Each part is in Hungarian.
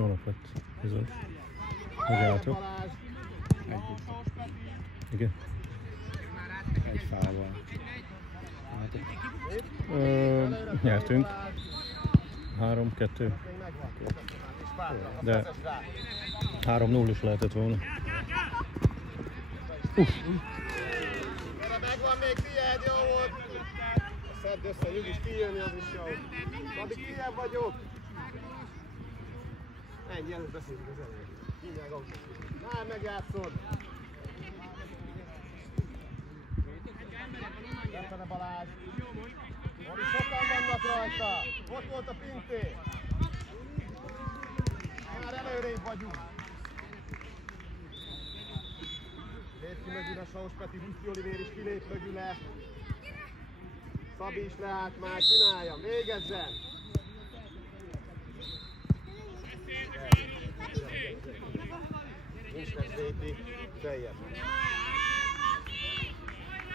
Jó napot, bizony. Hogy álltok? Igen. Egy fával. Nyertünk. 3-2. De 3-0 is lehetett volna. Gyere, megvan még, tiéd, jó volt! Szedd össze, nyugodj kijönni, az is jó. Addig tiéd vagyok. Ennyi, előtt beszélünk az elején. Mindjárt autózunk. Már megjátszod. Lefele Balázs. Mori, sokan vannak rajta. Ott volt a Pinté. Már előrébb vagyunk. Lép ki mögül a Saus Peti, Huszti Olivér is kilép mögüle. Szabi is leállt már, csinálja, végezzen! Nincs lesz Zéti, feljebb.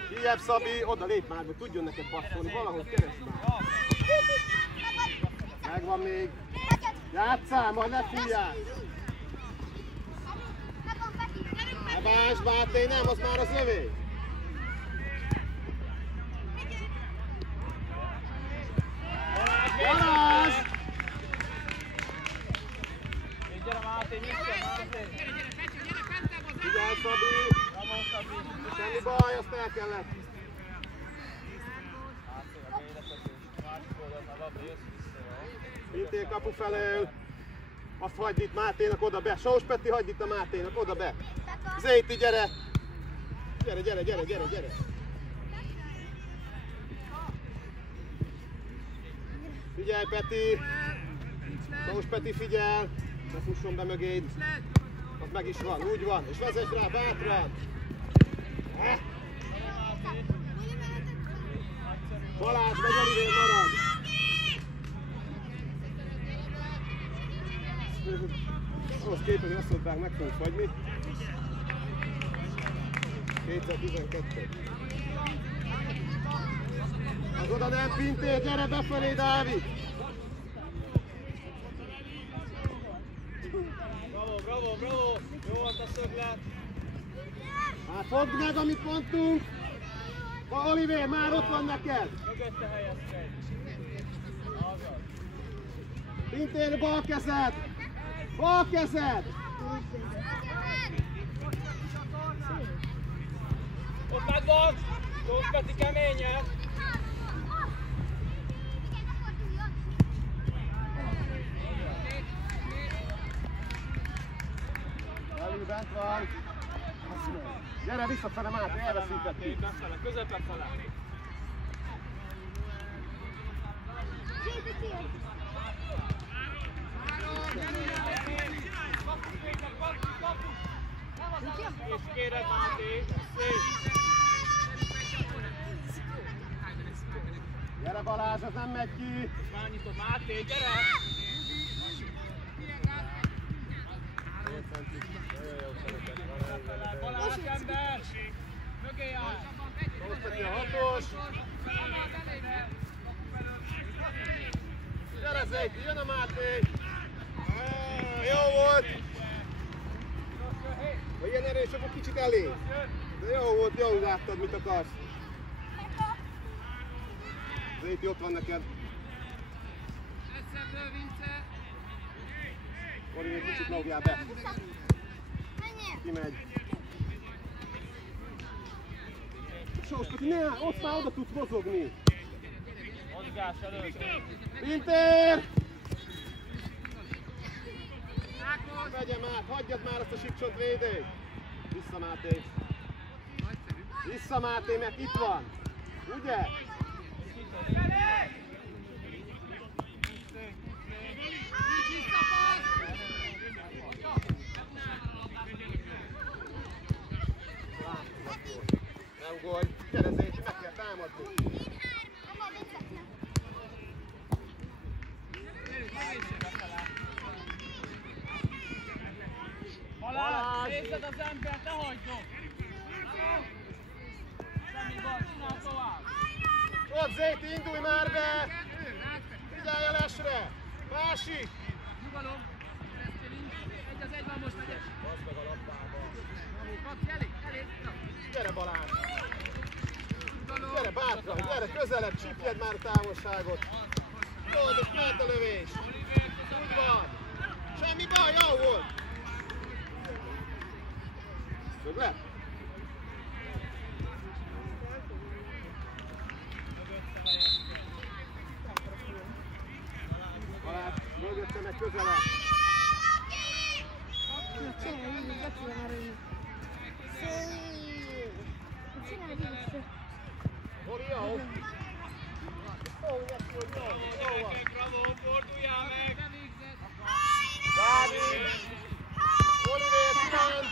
Kijebb Szabi, oda lép már, hogy tudjon neked passzolni, valahogy keresd már. Megvan még. Játsszál, majd ne fújjál! Ne bánts, Máté, nem, az már az övé! Balázs! Gyere Máté, nyitja Máté! Figyelj Szabi! Semmi baj, azt el kellett! Pinté kapu felől! Azt hagyd itt Máténak oda be! Saus Peti, hagyd itt a Máténak oda be! Zéti, gyere! Gyere, gyere, gyere, gyere, gyere! Figyelj Peti! Saus Peti, figyel! Ne fusson be mögéd! Az meg is van, úgy van! És vezess rá, bátran! Balázs, meg Olivér marad! Ahhoz képest, hogy azt mondták, meg fogunk fagyni. 2012. Az oda nem Pinté, gyere befelé, Dávid! Bravo, bravo, bravo! Jó volt a szöglet! Hát fogd meg, amit mondtunk! Olivér, már ott van neked! Mögötte helyezkedj! Azaz! Pintér, bal kezed! Bal kezed! Ott megvan! Saus Peti keményen! Elő bent van! Gyere visszafele, Máté, elveszítettük! Befele, közepre fele! És kéred Máté, szép! Gyere Balázs, az nem megy ki! Már nyitod Máté, gyere! Balázs ember! Mögé áll! Saus Peti a hatos! Gyere Zéti, jön a Máté! Jó volt! Ha ilyen erős, akkor kicsit elég. De jó volt, jó láttad, mit akarsz. Zéti, ott van neked. Olivér, kicsit logjál be. Kimegy. Saus Peti, ne, ott már oda tudsz mozogni. Mozgás előtt! Pintér! Vegye már, hagyjad már azt a sípcsont védőt! Vissza Máté! Vissza Máté, mert itt van! Ugye? Nem gól! Gyere Zéti, meg kell támadni! Balázs, nézzed az embert, ne hagyjon! Semmi baj, csinál tovább! Ott Zéti, indulj már be! Figyelj a lesre! Másik! Nyugalom! közelebb, csipjed már a távolságot. Jó, most ment a lövés. Úgy van. Semmi baj, jó volt. Szög le. Balázs, mögötte meg közelebb. Hol jó? Gyerekek, bravo, forduljál meg! Dávid! Oliver, Finánc!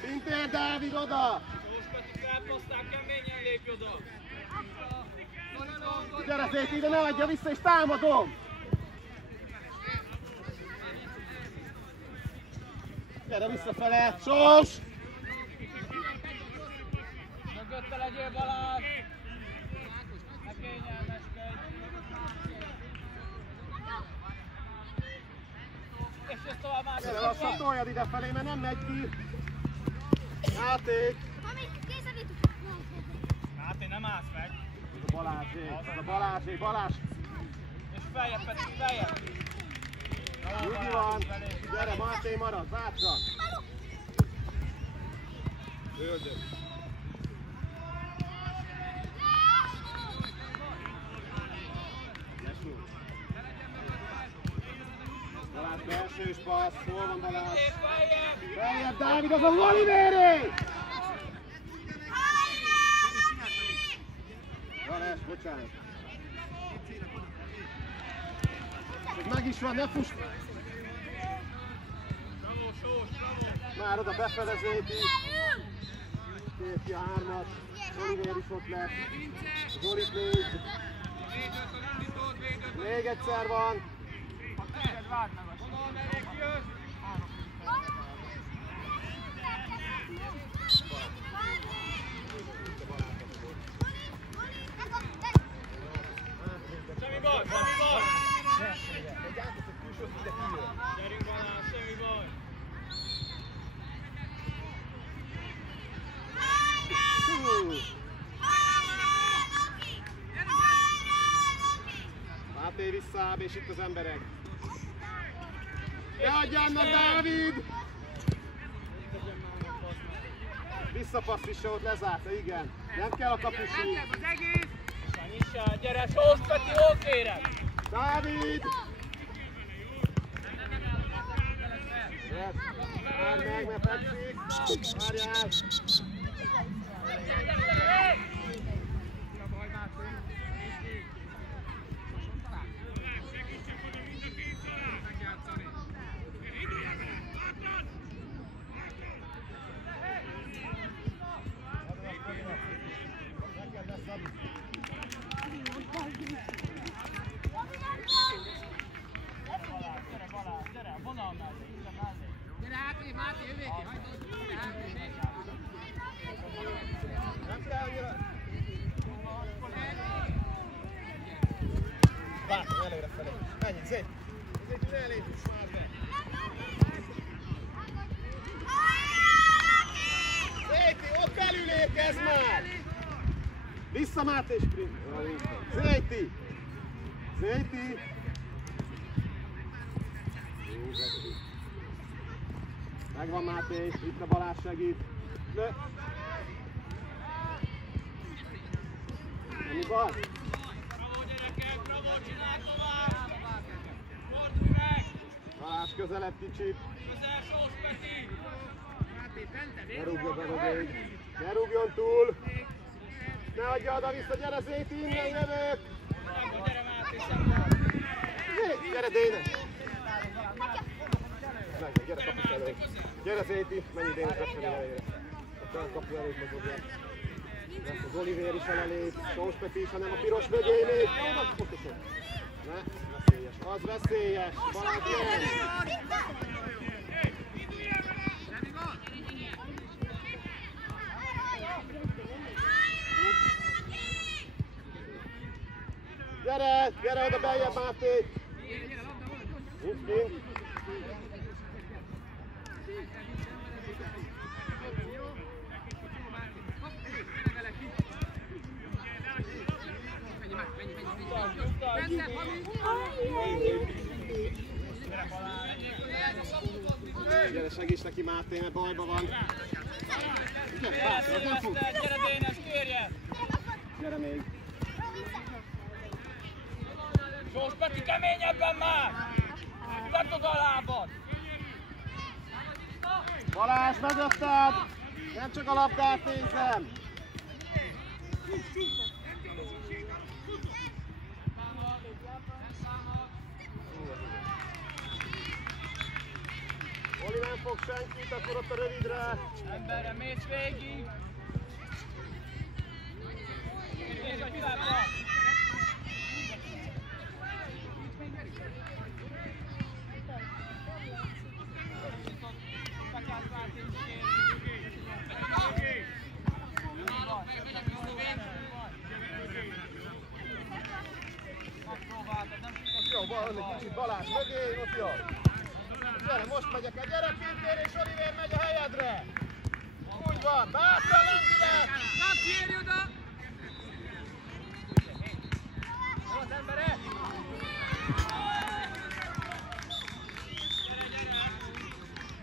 Szintér, Dávid, oda! Most pedig elpasszál, keményen lépj oda! Gyere Zét, ide ne adja vissza és támadom! Gyere visszafele, Sós! Mögötte legyél, Balázs! Ne kényelmeskedj! És jössz tovább már! Gyere lassan, toljad idefelé, mert nem megy ki! Játék! Máté, nem állsz meg! Ez a Balázsé, ez a Balázsé, Balázs! És feljebb pedig, feljebb! Úgy van! Gyere, Máté marad, bátran! Öldök! Balázs belsős passz, hol van Balázs? Feljebb, Dávid, az a Olivéré! Balázs, bocsánat! Ez meg is van, ne fuss! Már oda befele Zéti! Képi a hármat, Olivér is ott lesz. Zolit nézd! Még egyszer van! Semmi baj, semmi baj! Gyerünk Balázs, semmi baj! Máté visszább, és itt az emberek. Ne adjánnak, Dávid! Visszapassz vissza, ott lezárta, igen. Nem kell a kapusi. Nyissál, gyere, Sós Peti, hol kérem? Dávid! Yes. Várj meg, mert fekszik. Várjál! Látom, előre felé. Menjünk, Zét! Zét, ne lépjünk már be! Zéti, ott belül érkezz már! Vissza Máté sprint! Zéti! Zéti! Megvan Máté, itt a Balázs segít. Mi baj? Balázs közelebb kicsit. Közel, Sós Peti! Ne rúgjon be mögé. Ne rúgjon túl. Ne adja oda vissza, gyere Zéti, innen jövök. Gyere Máté, szemben! Gyere Déne. Gyere kapu felé. Gyere Zéti, menj Déne befelé elejére. A fel kapu előtt mozogjál. Lesz az Olivér is elelép, Sós Peti is, hanem a piros mögé még. Oda, pontosan. Ne, veszélyes. Az veszélyes. Balázs gyere. Gyere, gyere oda beljebb Máté! Nincs kint. Gyere, segíts neki Máté, mert bajban van. Gyere, bátor, nem fog. Gyere Dénes, kérje! Gyere még. Sós Peti, keményebben már! Tartod a lábad! Balázs, mögötted! Nem csak a labdát nézem! Oli nem fog senkit, akkor ott a rövidre. Emberre mész végig! Nézd, hogy fel van! Jó, van egy kicsit Balázs mögé, ott jó. Gyere, most megyek el, gyere Pintér és Oliver megy a helyedre! Úgy van, bátran lendület! Nem kérj oda! Jó az embere!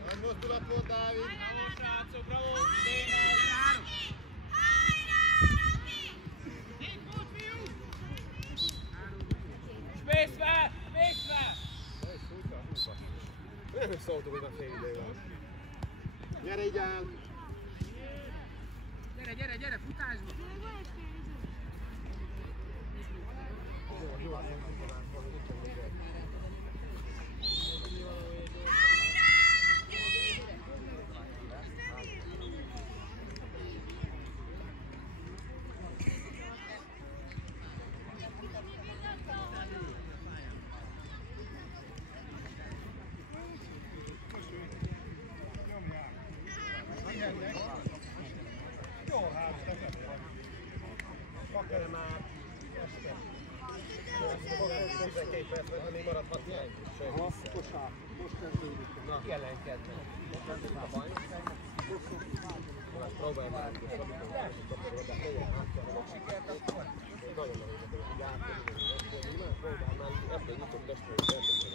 Nagy mozdulat volt, Dávid! Bravo, srácok, bravo! Dénes! Spészve! Spészve! Nem szóltuk, hogy a fél idő van. Gyere így el! Gyere, gyere, gyere, futásba! Gyere már! 12 percben, még maradhat ilyen. Kosár, most kezdődik. Na, jelenkednek. Most kezdődik a bajnokságnak. Próbálj már, hogy kapcsolod, de legyen átkelni a sikert, akkor nagyon nehéz, hogy átkelni. Próbálj már, ebből nyitott testről szervezni.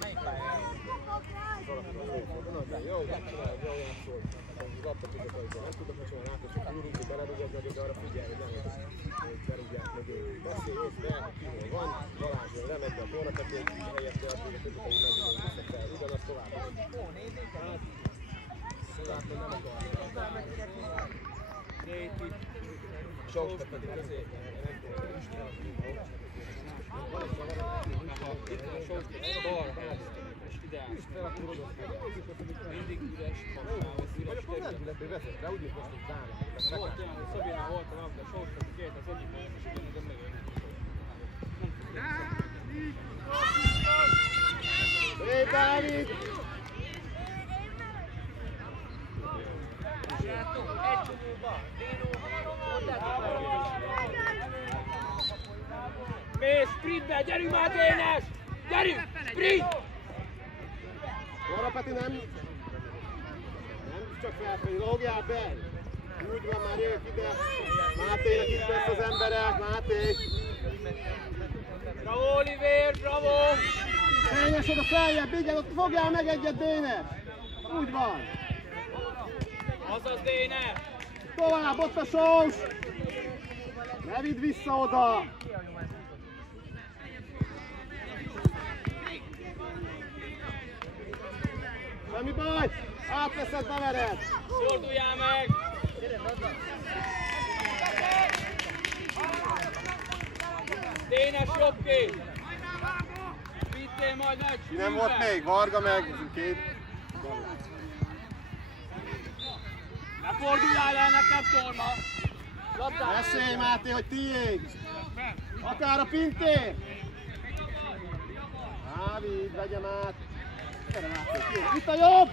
Melyik pályán? Jó, megcsinálod, jó játszol. Lapta tudok, hogy nem tudok, hogy soha látos, hogy túrunk, hogy belerúgod meg, de arra figyelj, hogy berúgják mögé. Beszélj össze, ki hol van, Balázs lemegy be a tornatetőt, helyette azt mondja, hogy megint fel, ugyanaz tovább. Hát, látom, nem akar. Sok pedig közé. Mindig üres, vagy akkor lendületből vezet le, úgy is most itt állnak. volt olyan, hogy Szabinál volt a labda, Sós Peti két az egyik helyen, és ugyanazon megint. Szép Dávid! Mész, sprintbe, gyerünk már Dénes! Gyerünk, sprint! Arra Peti nem csak felfelé, logjál be! Úgy van, már jövök ide! Mátének itt lesz az emberek, Máté! Bravo Oliver, bravo! Fényes oda feljebb, igen, ott fogjál meg egyet Dénes! Úgy van! Azaz Dénes! Tovább, ott a Sós! Ne vidd vissza oda! Semmi baj! Átveszed, bevered! Forduljál meg! Dénes jobb kéz! Vittél majd nagy súlybe! Nem volt még? Varga meg, két. Ne forduljál el nekem, Torma! Labdát! Beszélj Máté, hogy tiéd! Akár a Pintér! Dávid, vegyem át! Gyere Máté, tiéd! Itt a jobb!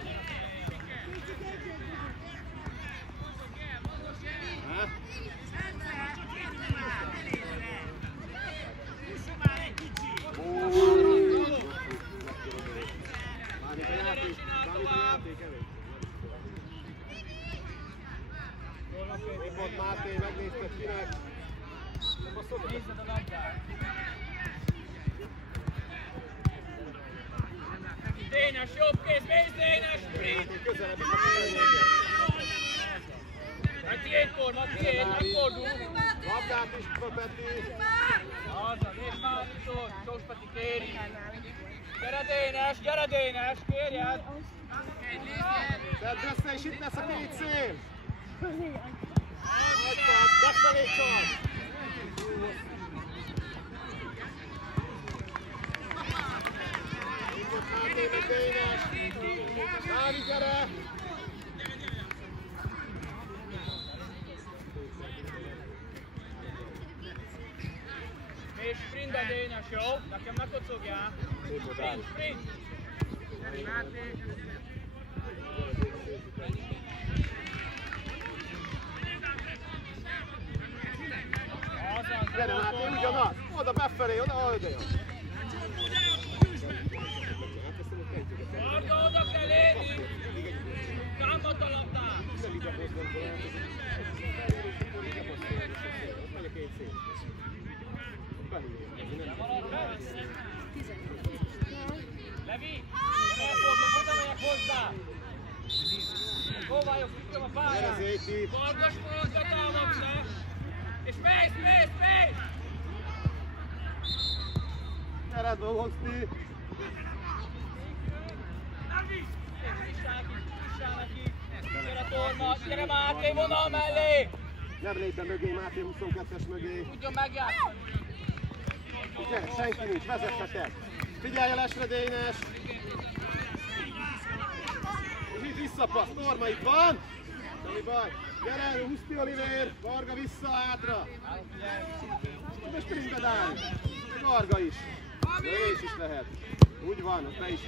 Még volt Máté, megnézted kinek. Nézzed a labdát! Dénes, jobb kéz, mész Dénes, sprint! Hát tiéd Korma, tiéd, megfordul! Labdát is, Peti! Azaz, és már viszont, Sós Peti kéri! Gyere Dénes, kérjed! Tedd össze, és itt lesz a két szél! Nagy passz, befelé csak! Dávid, gyere! És sprint a Dénes, jó? Nekem ne kocogjál! Sprint, sprint! Gyere Máté, ugyanaz! Oda befelé, oda jó! Varga, oda kell érni! Támad a labdát! Levi! Oda megyek hozzá! Próbáljuk, küldöm a pályán! Vargas forradja támadsz! És mész! Gyere, dolgozti! Gyere Torma, gyere Máté vonal mellé! Nem lép be mögé, Máté 22-es mögé. Tudjon megjátszani! Gyere, senki nincs, vezettetek! Figyelj a lesre, Dénes! És itt visszapassz, Torma itt van! Semmi baj! Gyere, Huszti Olivér! Varga vissza, hátra! És sprintbe Dáni! Varga is! Lövés is lehet! Úgy van, ott be is!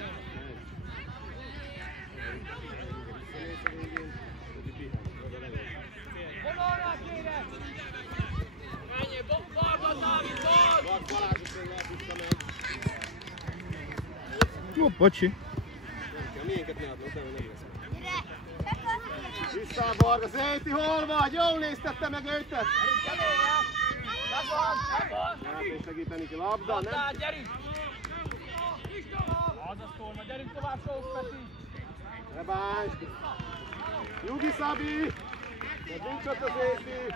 Vonalra kérem! Ennyi, Varga Dávid, Varga! Balázs is még elpuszta meg! Jó, bocsi. A miénket ne adod, nem lesz. Vissza a Varga, Zéti, hol vagy? Jól néztette meg őtet! Gyerünk, segíteni ki labda, nem? Labdát, gyerünk! Azaz Torma, gyerünk tovább, Sós Peti! Rebáns! Nyugi Szabi! Nincs ott az Zéti!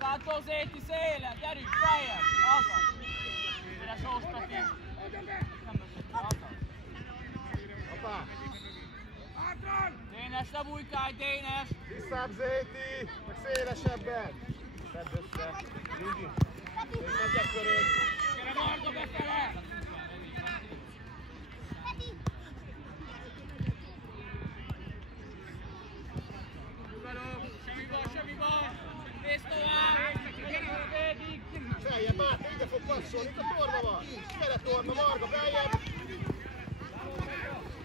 Látó Zéti széle, gyerünk, feljebb! Azaz! Gyere Sós Peti! Azaz! Apá! Dénes, ne bújkálj, Dénes! Visszább Zéti! Meg szélesebben! Tedd össze! Nyugi! És megyek körül! Gyere Varga befele! Semmi baj! Nézd tovább! Gyerünk végig! Feljebb, Máté, ide fog passolni, itt a Torma van! Gyere Torma, Varga, feljebb!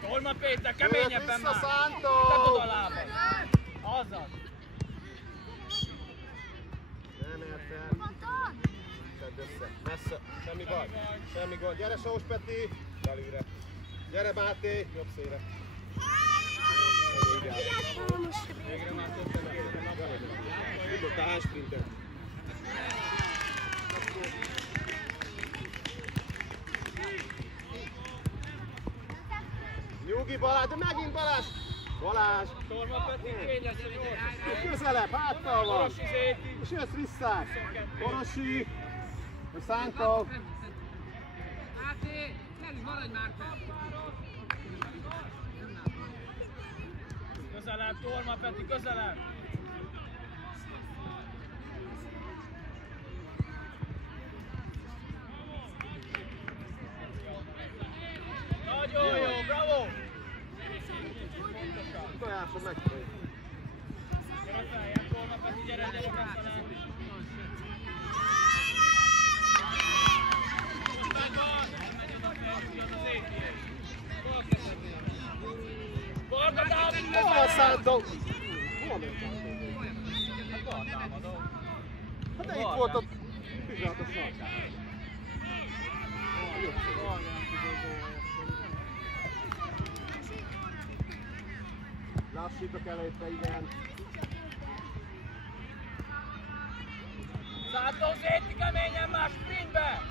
Torma Péter, keményebben már! Szántó! Tedd oda a lábad! Azaz! Nem ért el! Tedd össze, messze, semmi baj, semmi gond. Gyere Sós Peti! Belülre! Gyere Máté, jobb szélre! Végre már többen tudott a hánysprintet. Nyugi Balázs, de megint Balázs! Balázs! Torma Peti, kényező gyors! Közelebb, háttal van! Orosi Zéti! És jössz vissza! Orosi! Szántó! Máté, gyerünk, maradj már fel! Közelebb, Torma Peti, közelebb! Nagyon jó, bravo! Tojásom megfogjuk. Gyere feljebb, Torma Peti, gyere befele! Varga Dávid! Hol Szántó? Hol ment Támadó. Hát de itt volt a pizsát a sark. Lassítok előtte, igen. Szántó Zéti keményen már sprintbe!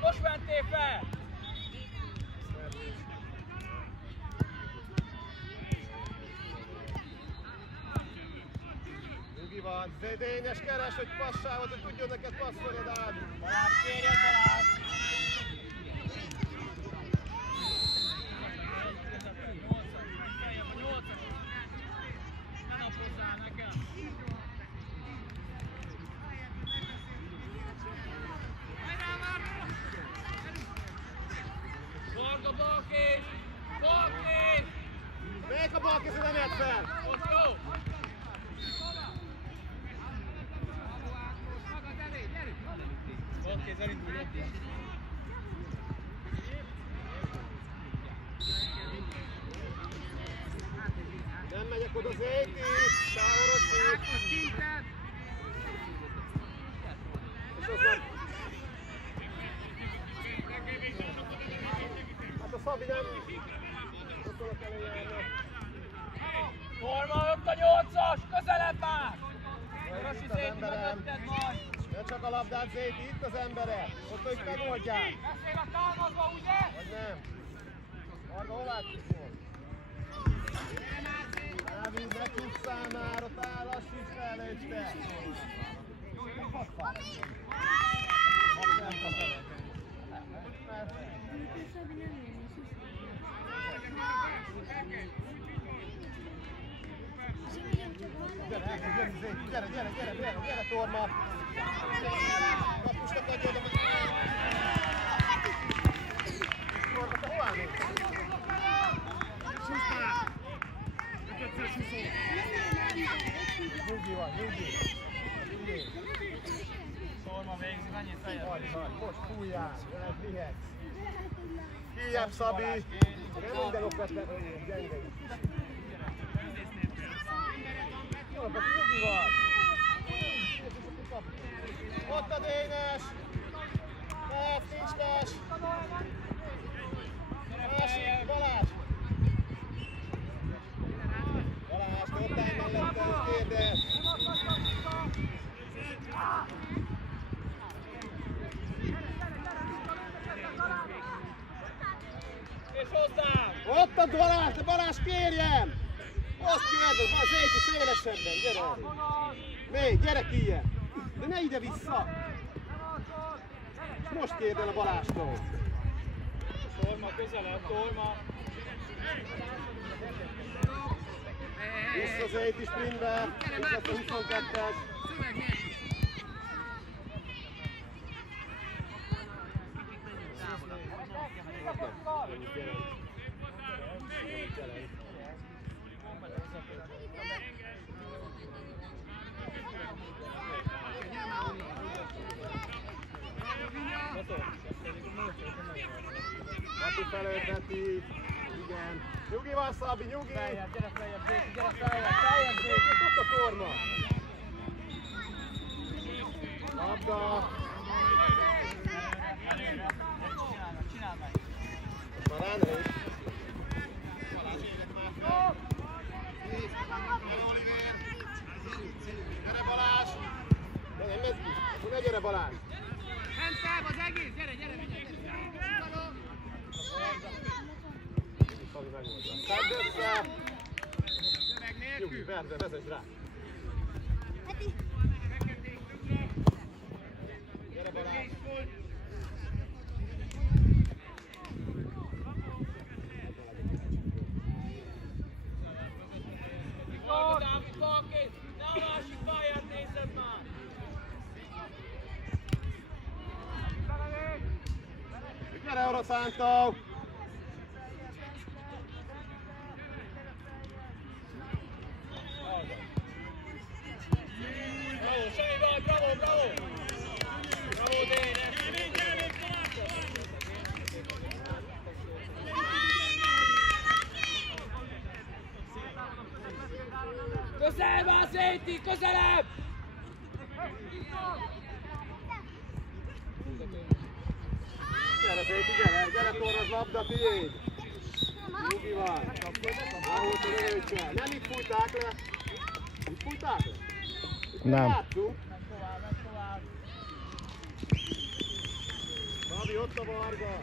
Most mentél fel! Szép Dényes keres, hogy passávot, hogy tudjon neked passzolni, Dávid. Balázs, kérjed, Balázs! Varga balkéz! Balkéz! Melyik a bal kézre nem ért fel? Ott jó! Balkéz elindul jobb. Nem megyek oda Zéti, Sávoros itt. És az nem... Hát a Szabi nem... Ott oda kell járni. Torma, ott a 8-as, közelebb már! Rasi Itt az Zéti emberem. mögötted majd! Ne csak a labdát Zéti, itt az embere. Ott hogy megoldják. Beszél a támadva, ugye? Vagy nem? Varga, hová kiszol? Dávid, ne csúszszál már, ott áll, lassíts fel, lőcs te! Gyere, Torma! Kapusnak adja oda, Torma, te hová mész? Nyugi van, nyugi! Torma végzik, annyit fejezd. Most fújjál, veled vihetsz! Kijebb, Szabi! Nem minden okvetlen gyenge is. Jó, de nyugi van! Ott a Dénes! Mehet, nincs les! Másik, Balázs! Balázs, te ott állj mellette, hogy kérdez! És hozzám! Ott a Balázs, de Balázs kérjem! Azt kérdez, van Zéti szélesebben, gyere! Még, gyere ki ilyen! De ne ide-vissza! Most kérd el a Balástól! Torma közelebb, Torma! Vissza Zéti sprintbe, vissza a 22-es! Mati felölteti, igen. Nyugi van, Szabi, nyugi! Feljebb, gyere feljebb, Zéti, gyere feljebb, Zéti! Ott a Torma! Labda! Csináld meg! Már ránőtt. Gyere Balázs! De nem ez ki? Akkor ne gyere Balázs! Ment fel az egész, gyere, vigyázz! Szabi megmondja. Szedd össze! Nyugi, verd, vezess rá! Gyere Balázs! Dávid, balkéz! Ne a másik pályát nézed már! Gyere Oroszántó! Bravo, semmi baj, bravo! Bravo, Dénes! Közelebb a Zéti, közelebb! Gyere Zéti, gyere Torma, az labda tiéd! Nyugi van! Ahhoz a lövőcsel! Nem itt fújták le! Itt fújták le? Nem. Látszunk! Szabi, ott a Varga!